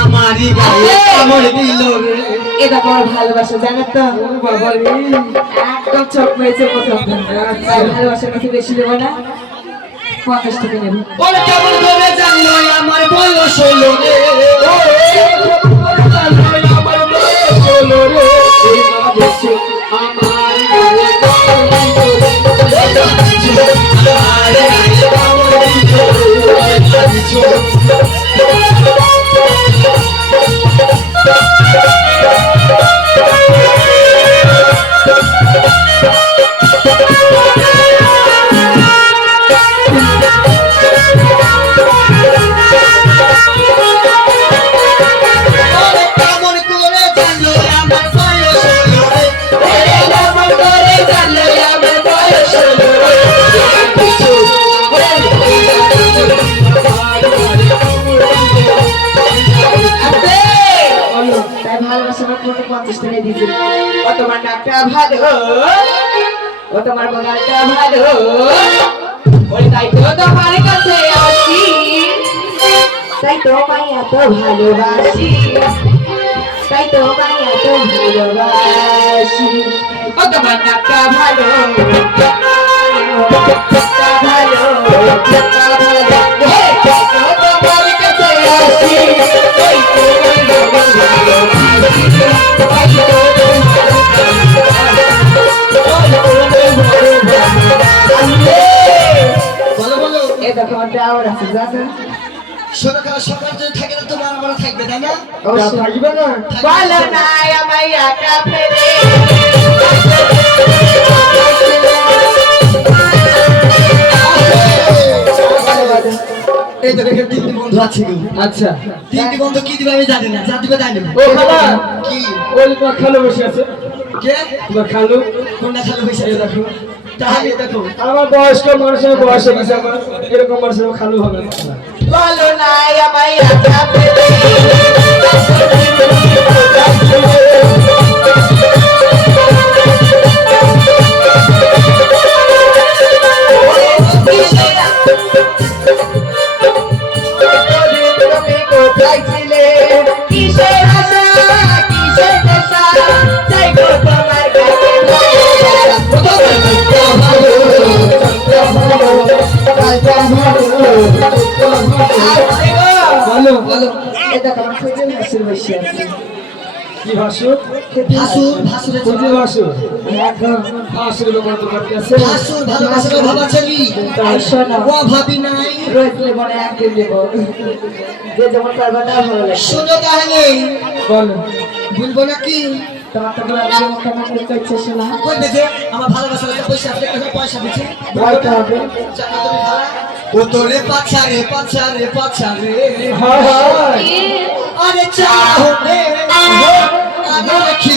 আমারই গায়ে কামড় দিল রে। এটা তোমার ভালোবাসা জানো তো? বাবা রে। একদম চোখ পেয়েছে প্রথম তাই ভালোবাসা বেশি দেবো না। পঞ্চাশ টাকা নেব। বলে কেমন করে জানলো আমার বয়স হলো রে? আমার বয়স হলো রে? এই মা দেখছে আমার গায়ে ভালোবাসা আমার পঞ্চাশ টাকা দিয়েছিল ও তোমার নাকটা ভালো। ও তোমার বগালটা ভালো। ওই তাই তো তোমার কাছে আসি তাই তোমায় এত ভালোবাসি। তাই তোমায় এত ভালোবাসি। ও তোমার নাকটা ভালো। ভালো। ভালো। দেখো আমার টাওয়ার আছে? জানেন সরকার সরকার যদি থাকে না তোমার আমার থাকবে তাই না? থাকবে না। বলো না। আমায় একা ফেলে। এই তো এখানে তিনটি বন্ধু আছে গো আচ্ছা। তিনটি বন্ধু কি দিবে আমি জানি না যা দিবে জানি ও খালা কি? ওই তোমার খালু বসে আছে। কে? তোমার খালু। কোনটা খেলা হয়েছে দেখো। তাহলে দেখো আমার বয়স্ক মানুষের বয়স হয়েছে আমার এরকম মানুষের খালু হবে বলো না আমায় আছে কি ভাসু ভাসুর ভাসুরের কোথায় ভাসু একদম ভাসুর ব্যাপার তোমার কি আছে। ভাসুর ভালোবাসার অভাব আছে কি? তাই শোনো ও ভাবি নাই। রোজ জীবনে একদিন দেবো। যে যেমন করবে তা ভালো লাগে। শুনো তাহলে। বলো। বলব নাকি তোমার তো বলে আমি মুখে মুখে করছে শোনা বলবে যে আমার ভালোবাসার পয়সা পয়সা দিচ্ছি। বলতে হবে জানো তুমি ভাড়া ও তোরে পাছা রে পাছা রে পাছা রে। হায় আরে চাও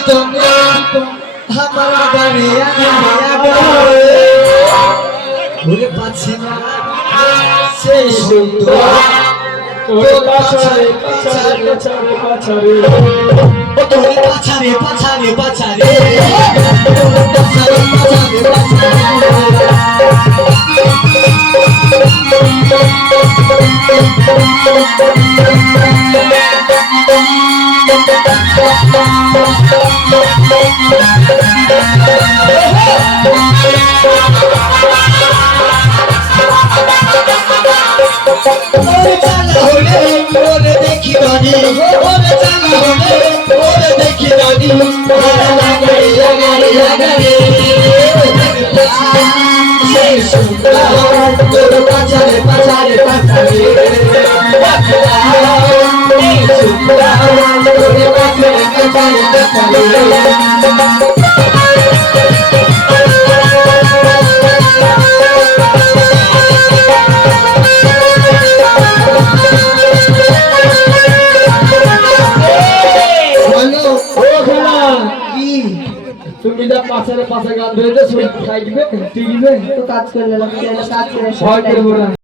তোমরা আমার আগারে আগারে পাচ্ছি পাছারে পাছারে পাছারে পাছারে ওরে চালা হলে ওরে দেখি রানী ওরে চালা হলে ওরে দেখি রানী ওরে লাগারে লাগারে লাগারে সেই সুন্দর তোর পাচারে পাচারে পাচারে এই সুন্দর তোর পাচারে পাচারে পাচারে ও খালা! কি? যা পাছারে পাছা গান ধরে তো কাজ করলে কাজ করে